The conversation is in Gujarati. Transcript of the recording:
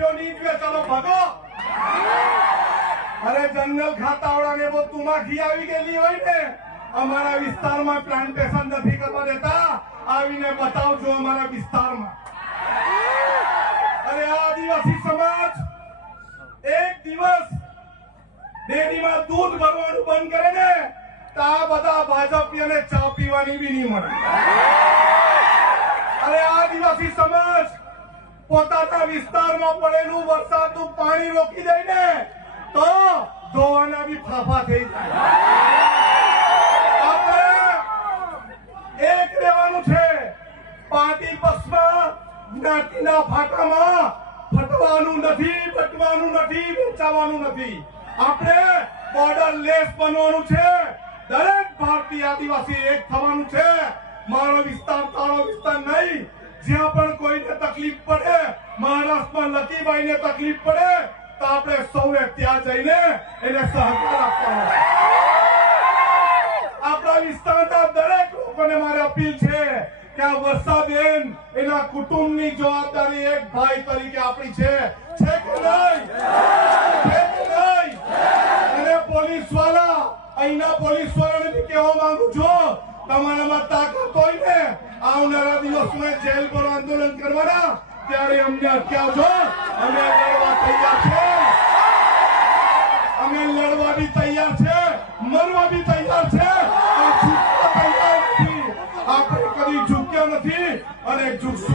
माफियों नहीं दिए, चलो भागो। अरे जंगल खातावाड़ा ने वो तुमाखी આવી ગયેલી હોય ને અમારા વિસ્તારમાં પ્લાન્ટેશન નથી કરવા દેતા, આવીને બતાવજો અમારા વિસ્તારમાં। અરે આદિવાસી સમાજ એક દિવસ ડેરીમાં દૂધ ભરવાનું બંધ કરે ને તો આ બધા ભાજપીઓને ચા પીવાની બી નહીં મળે। અરે આદિવાસી સમાજ પોતાના વિસ્તારમાં પડેલું વરસાદનું પાણી રોકી દે ને તો ધોવાના બી ફાફા થઈ જાય। આપણે એક રહેવાનું છે, પાર્ટી પક્ષમાં જ્ઞાતિના ફાટામાં ફટવાનું નથી, બટવાનું નથી, વેચાવાનું નથી। આપણે બોર્ડર લેસ બનવાનું છે। દરેક ભારતીય આદિવાસી એક થવાનું છે। મારો વિસ્તાર તારો વિસ્તાર નહીં। જ્યાં પણ કોઈને તકલીફ પડે, મહારાષ્ટ્રમાં લકીભાઈને તકલીફ પડે તો આપણે સૌએ ત્યાં જઈને એને સહકાર આપવાનો છે। આપણા વિસ્તારના દરેક લોકોને મારી અપીલ છે કે આ વર્ષાબેન એના કુટુંબની જવાબદારી એક ભાઈ તરીકે આપણી છે કે નહીં? છે કે નહીં? અને પોલીસવાળા અહીંના પોલીસવાળાને બી કહેવા માંગુ છું, તમારામાં તાકાત હોય ને આવનારા દિવસમાં જેલ પર આંદોલન કરવાના ત્યારે અમને અટકાવજો। અમે લડવા તૈયાર છે, અમે લડવા બી તૈયાર છે, મરવા બી તૈયાર છે। આ ઝૂકવા તૈયાર નથી, આપણે કદી ઝૂક્યા નથી અને ઝૂકશું